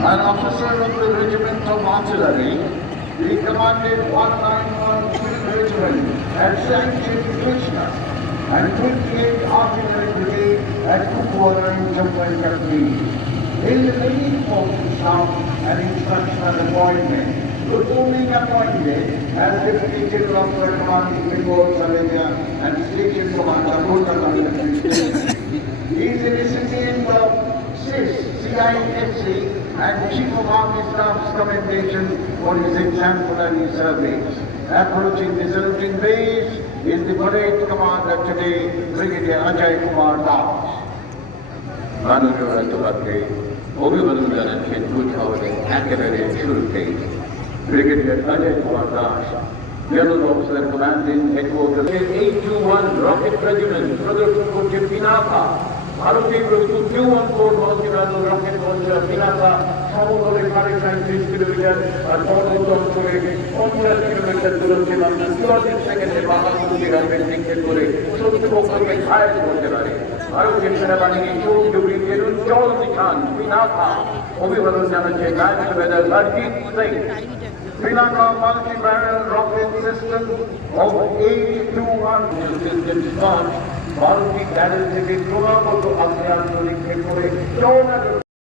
An officer of the regiment of artillery, he commanded 191 Field Regiment at Sanchez Krishna and 28 Artillery Brigade at Kupwara in Jammu and Kashmir. In the main forces staff and instructional appointment, being appointed as Deputy General Officer commanding Bengal, Siberia and Station Commander Kolkata Military Station. He is a recipient of CISC and Chief of Army Staff's commendation for his exemplary service. Approaching the saluting base is the parade commander today, Brigadier Ajay Kumar Das. মাননীয় রাজ্যপালকে অভিবাদন জানাচ্ছেন কুচ ভবনের একেবারে শুরুতেই ব্রিগেডিয়ার অজয় কুমার Das, general officer commanding headquarter 821 rocket regiment প্রদর্শন করছে পিনাকা। ভারতীয় প্রস্তুত 214 মহাজীবাণু রকেট মঞ্চা পিনাকা সমতলে 35 কিলোমিটার আর সমতল করে 50 কিলোমিটার দূরত্বে মাত্র 34 সেকেন্ডে বাহাদুরকে রকেট নিক্ষেপ করে শত্রুপক্ষকে ঘায়েল করতে পারে। ভারতীয় সেনাবাহিনী 14 ব্রিগেডের উজ্জ্বল নিশান পিনাকা অভিবাদন জানাচ্ছে Naik Subedar Harjit Singh. Pinaka multi-barrel rocket system of 821 systems launch ভারতীয় ব্যারেল থেকে ক্রমাগত আগ্নেয়াস্ত্র নিক্ষেপ করে